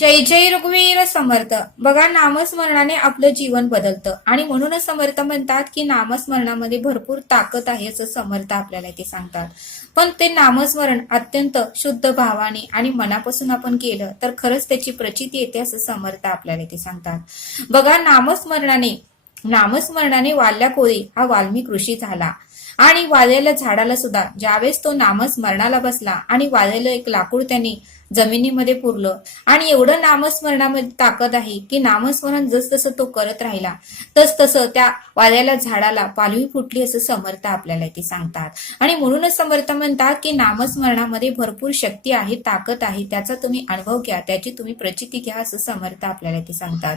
जय जय रुग्वीर समर्थ. बघा नामस्मरणाने आपलं जीवन बदलतं. आणि म्हणूनच समर्थ म्हणतात की नामस्मरणामध्ये भरपूर ताकद आहे असं समर्थ आपल्याला ते सांगतात. पण ते नामस्मरण अत्यंत शुद्ध भावाने आणि मनापासून आपण केलं तर खरंच त्याची प्रचिती येते असं समर्थ आपल्याला ते सांगतात. बघा नामस्मरणाने नामस्मरणाने वाल्या कोळी हा वाल्मिक ऋषी झाला. आणि वाळलेल्या झाडाला सुद्धा ज्यावेळेस तो नामस्मरणाला बसला आणि वाळलेलं एक लाकूड त्यांनी जमिनीमध्ये पुरलं. आणि एवढं नामस्मरणामध्ये ताकद आहे की नामस्मरण जसजसं तो करत राहिला तस तसं त्या वाल्याला झाडाला पालवी फुटली असं समर्थ आपल्याला ते सांगतात. आणि म्हणूनच समर्थ म्हणतात की नामस्मरणामध्ये भरपूर शक्ती आहे ताकद आहे त्याचा तुम्ही अनुभव घ्या त्याची तुम्ही प्रचिती घ्या असं समर्थ आपल्याला ते सांगतात.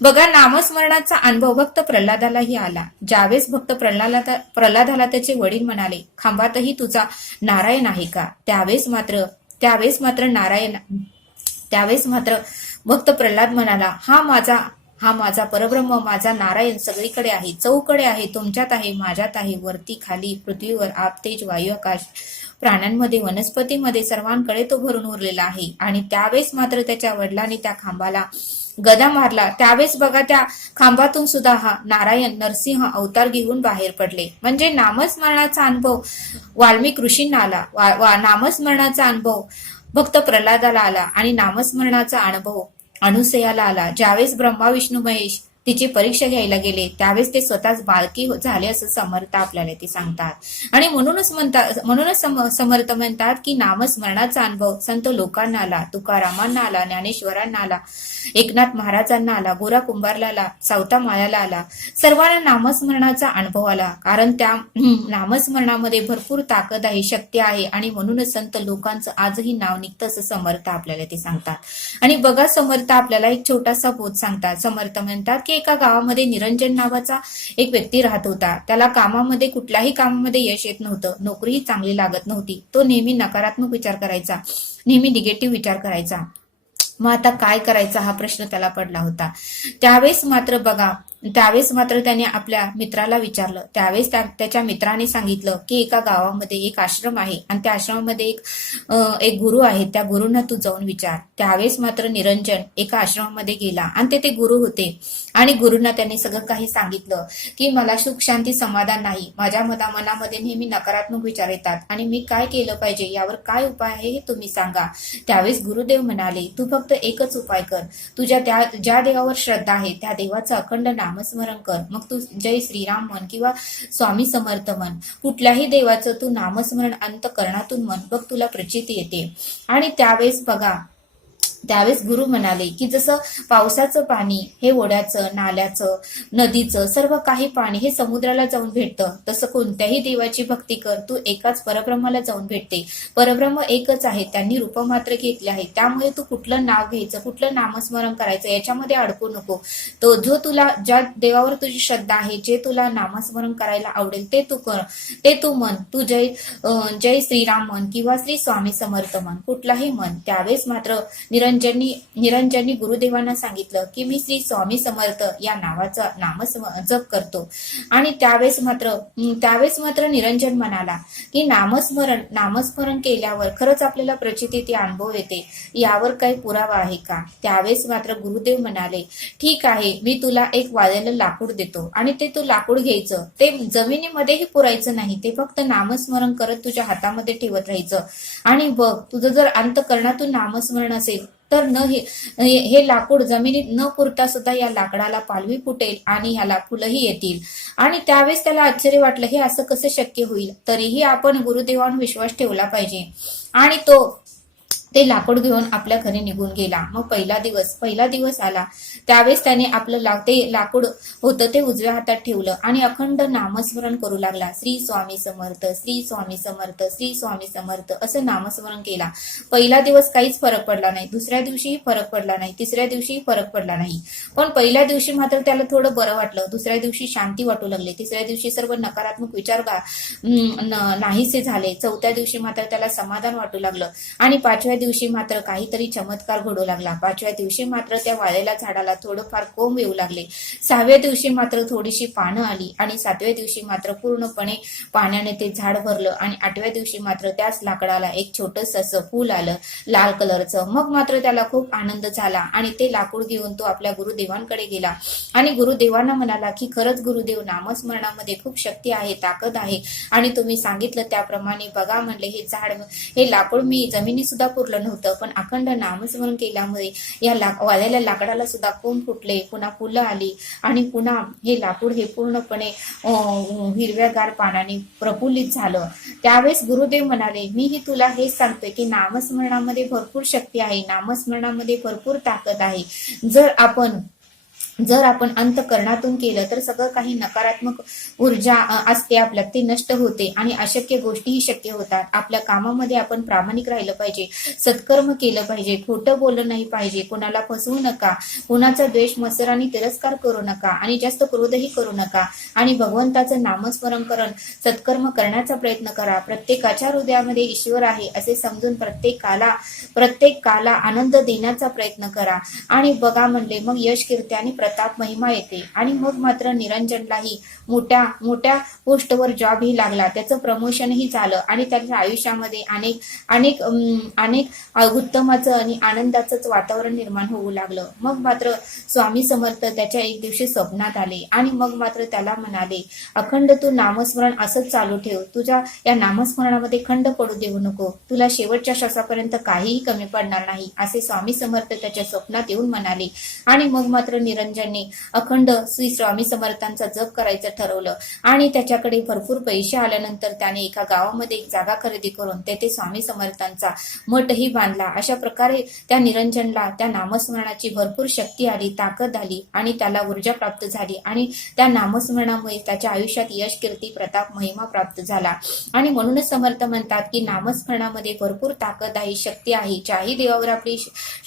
बघा नामस्मरणाचा अनुभव भक्त प्रल्हादालाही आला. ज्यावेळेस भक्त प्रल्हादा प्रल्हादाला त्याचे वडील म्हणाले खांबातही तुझा नारायण आहे का? त्यावेळेस मात्र त्यावेळेस मात्र नारायण त्यावेळेस मात्र भक्त प्रल्हाद म्हणाला हा माझा हा माझा परब्रह्म माझा नारायण सगळीकडे आहे चौकडे आहे तुमच्यात आहे माझ्यात आहे वरती खाली पृथ्वीवर आपतेज वायू आकाश प्राण्यांमध्ये वनस्पतीमध्ये सर्वांकडे तो भरून उरलेला आहे. आणि त्यावेळेस मात्र त्याच्या वडिलांनी त्या खांबाला गदा मारला. त्यावेळेस बघा त्या खांबातून सुद्धा हा नारायण नरसिंह अवतार घेऊन बाहेर पडले. म्हणजे नामस्मरणाचा अनुभव वाल्मिक ऋषींना आला. वा- वा- नामस्मरणाचा अनुभव भक्त प्रल्हादाला आला आणि नामस्मरणाचा अनुभव अनुसयाला आला. ज्यावेळेस ब्रह्मा विष्णू महेश तिची परीक्षा घ्यायला गेले त्यावेळेस ते स्वतःच बालकी हो- झाले असं समर्थ आपल्याला ते सांगतात. आणि म्हणूनच म्हणतात म्हणूनच समर्थ म्हणतात की नामस्मरणाचा अनुभव संत लोकांना आला तुकारामांना आला ज्ञानेश्वरांना आला एकनाथ महाराजांना आला गोरा कुंभारला आला सावता मायाला आला सर्वांना नामस्मरणाचा अनुभव आला. कारण त्या नामस्मरणामध्ये भरपूर ताकद आहे शक्ती आहे आणि म्हणूनच संत लोकांचं आजही नाव निघतं असं समर्थ आपल्याला ते सांगतात. आणि बघा समर्थ आपल्याला एक छोटासा बोध सांगतात. समर्थ म्हणतात की एका गावामध्ये निरंजन नावाचा एक व्यक्ती राहत होता. त्याला कामामध्ये कुठल्याही कामामध्ये यश येत नव्हतं. नोकरीही चांगली लागत नव्हती. तो नेहमी नकारात्मक विचार करायचा. नेहमी निगेटिव्ह विचार करायचा. मग आता काय करायचा हा प्रश्न त्याला पडला होता. त्यावेळेस मात्र बघा त्यावेळेस मात्र त्याने आपल्या मित्राला विचारलं. त्यावेळेस त्या- त्याच्या मित्राने सांगितलं की एका गावामध्ये एक आश्रम आहे आणि त्या आश्रमामध्ये एक एक गुरु आहे. त्या गुरुंना तू जाऊन विचार. त्यावेळेस मात्र निरंजन एका आश्रमामध्ये गेला आणि ते ते गुरु होते. आणि गुरुंना त्यांनी सगळं काही सांगितलं की मला सुख शांती समाधान नाही. माझ्या मना मनामध्ये नेहमी नकारात्मक विचार येतात आणि मी काय केलं पाहिजे? यावर काय उपाय आहे हे तुम्ही सांगा. त्यावेळेस गुरुदेव म्हणाले तू फक्त एकच उपाय कर. तुझ्या त्या ज्या देवावर श्रद्धा आहे त्या देवाचं अखंड नामस्मरण कर. मग तू जय श्रीराम म्हण किंवा स्वामी समर्थ म्हण. कुठल्याही देवाचं तू नामस्मरण अंतकरणातून म्हण. बघ तुला प्रचिती येते. आणि त्यावेळेस बघा त्यावेळेस गुरु म्हणाले की जसं पावसाचं पाणी हे ओढ्याचं नाल्याचं नदीचं सर्व काही पाणी हे समुद्राला जाऊन भेटतं. तसं कोणत्याही देवाची भक्ती कर तू एकाच परब्रह्माला जाऊन भेटते. परब्रह्म एकच आहे त्यांनी रूप मात्र घेतले आहे. त्यामुळे तू कुठलं नाव घ्यायचं कुठलं नामस्मरण करायचं याच्यामध्ये अडकू नको. तो जो तुला ज्या देवावर तुझी श्रद्धा आहे जे तुला नामस्मरण करायला आवडेल ते तू कर. ते तू मन तू जय जय श्रीराम मन किंवा श्री स्वामी समर्थ मन कुठलाही मन त्यावेळेस मात्र निरंजन निरंजनी गुरुदेवांना सांगितलं की मी श्री स्वामी समर्थ या नावाचा नामस्म जप करतो. आणि त्यावेळेस मात्र त्यावेळेस मात्र निरंजन म्हणाला की नामस्मरण नामस्मरण केल्यावर खरंच आपल्याला प्रचिती ते अनुभव येते. यावर काही पुरावा आहे का? त्यावेळेस मात्र गुरुदेव म्हणाले ठीक आहे मी तुला एक वाळलेलं लाकूड देतो आणि ते तू लाकूड घ्यायचं. ते जमिनीमध्येही पुरायचं नाही ते फक्त नामस्मरण करत तुझ्या हातामध्ये ठेवत राहायचं. आणि बघ तुझं जर अंतकरणातून नामस्मरण असेल तर न हे हे- लाकूड जमिनीत न पुरता सुद्धा या लाकडाला पालवी फुटेल आणि ह्याला फुलंही येतील. आणि त्यावेळेस त्याला आश्चर्य वाटलं हे असं कसं शक्य होईल? तरीही आपण गुरुदेवांवर विश्वास ठेवला पाहिजे. आणि तो ते लाकूड घेऊन आपल्या घरी निघून गेला. मग पहिला दिवस पहिला दिवस आला. त्यावेळेस त्याने आपलं ला ते लाकूड होतं ते उजव्या हातात ठेवलं आणि अखंड नामस्मरण करू लागला. श्री स्वामी समर्थ श्री स्वामी समर्थ श्री स्वामी समर्थ असं नामस्मरण केला. पहिला दिवस काहीच फरक पडला नाही. दुसऱ्या दिवशीही फरक पडला नाही. तिसऱ्या दिवशीही फरक पडला नाही. पण पहिल्या दिवशी मात्र त्याला थोडं बरं वाटलं. दुसऱ्या दिवशी शांती वाटू लागली. तिसऱ्या दिवशी सर्व नकारात्मक विचार नाहीसे झाले. चौथ्या दिवशी मात्र त्याला समाधान वाटू लागलं. आणि पाचव्या दिवशी मात्र काहीतरी चमत्कार घडू लागला. पाचव्या दिवशी मात्र त्या वाळलेल्या झाडाला थोडंफार कोंब येऊ लागले. सहाव्या दिवशी मात्र थोडीशी पानं आली आणि सातव्या दिवशी मात्र पूर्णपणे पाण्याने ते झाड भरलं आणि आठव्या दिवशी मात्र त्याच लाकडाला एक छोटस असं फूल आलं लाल कलरचं. मग मात्र त्याला खूप आनंद झाला आणि ते लाकूड घेऊन तो आपल्या गुरुदेवांकडे गेला. आणि गुरुदेवांना म्हणाला की खरंच गुरुदेव नामस्मरणामध्ये खूप शक्ती आहे ताकद आहे आणि तुम्ही सांगितलं त्याप्रमाणे बघा म्हणले हे झाड हे लाकूड मी जमिनी सुद्धा पुरलं नव्हतं. पण अखंड नामस्मरण केल्यामुळे या लाक लाकडाला सुद्धा कोंब फुटले? पुन्हा फुलं आली. आणि पुन्हा हे लाकूड हे पूर्णपणे हिरव्यागार पानाने प्रफुल्लित झालं. त्यावेळेस गुरुदेव म्हणाले मीही तुला हेच सांगतोय की नामस्मरणामध्ये भरपूर शक्ती आहे. नामस्मरणामध्ये भरपूर ताकद आहे. जर आपण जर आपण अंतकरणातून केलं तर सगळं काही नकारात्मक ऊर्जा असते आपल्यात ते नष्ट होते आणि अशक्य गोष्टीही शक्य होतात. आपल्या कामामध्ये आपण प्रामाणिक राहिलं पाहिजे सत्कर्म केलं पाहिजे खोटं बोललं नाही पाहिजे कोणाला फसवू नका कोणाचा द्वेष मत्सर आणि तिरस्कार करू नका आणि जास्त क्रोधही करू नका आणि भगवंताचं नामस्मरण करून सत्कर्म करण्याचा प्रयत्न करा. प्रत्येकाच्या हृदयामध्ये ईश्वर आहे असे समजून प्रत्येकाला प्रत्येकाला आनंद देण्याचा प्रयत्न करा. आणि बघा म्हणले मग यश कीर्ती आणि प्रताप महिमा येते. आणि मग मात्र निरंजनलाही मोठ्या मोठ्या पोस्टवर जॉबही लागला. त्याचं प्रमोशनही झालं आणि त्याच्या आयुष्यामध्ये अनेक अनेक अनेक उत्तमाचं आणि आनंदाचंच वातावरण निर्माण होऊ लागलं. मग मात्र स्वामी समर्थ त्याच्या एक दिवशी स्वप्नात आले आणि मग मात्र त्याला म्हणाले अखंड तू नामस्मरण असंच चालू ठेव. तुझ्या या नामस्मरणामध्ये खंड पडू देऊ नको. तुला शेवटच्या श्वासापर्यंत काहीही कमी पडणार नाही असे स्वामी समर्थ त्याच्या स्वप्नात येऊन म्हणाले. आणि मग मात्र महाराजांनी अखंड श्री स्वामी समर्थांचा जप करायचं ठरवलं आणि त्याच्याकडे भरपूर पैसे आल्यानंतर त्याने एका गावामध्ये एक जागा खरेदी करून तेथे स्वामी समर्थांचा मठही बांधला. अशा प्रकारे त्या निरंजनला त्या नामस्मरणाची भरपूर शक्ती आली ताकद आली आणि त्याला ऊर्जा प्राप्त झाली आणि त्या नामस्मरणामुळे त्याच्या आयुष्यात यश कीर्ती प्रताप महिमा प्राप्त झाला. आणि म्हणूनच समर्थ म्हणतात की नामस्मरणामध्ये भरपूर ताकद आहे शक्ती आहे. ज्याही देवावर आपली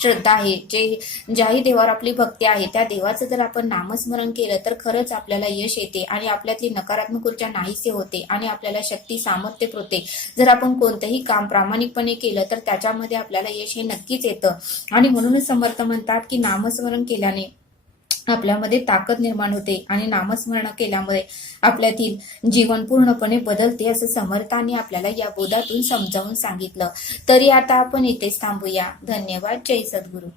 श्रद्धा आहे जे ज्याही देवावर आपली भक्ती आहे त्या देवा देवाचं जर आपण नामस्मरण केलं तर खरंच आपल्याला यश येते आणि आपल्यातली नकारात्मक ऊर्जा नाहीसे होते आणि आपल्याला शक्ती सामर्थ्य पुरते. जर आपण कोणतंही काम प्रामाणिकपणे केलं तर त्याच्यामध्ये आपल्याला यश हे नक्कीच येतं. आणि म्हणूनच समर्थ म्हणतात की नामस्मरण केल्याने आपल्यामध्ये ताकद निर्माण होते आणि नामस्मरण केल्यामुळे आपल्यातील जीवन पूर्णपणे बदलते असं समर्थाने आपल्याला या बोधातून समजावून सांगितलं. तरी आता आपण इथेच थांबूया. धन्यवाद. जय सद्गुरू.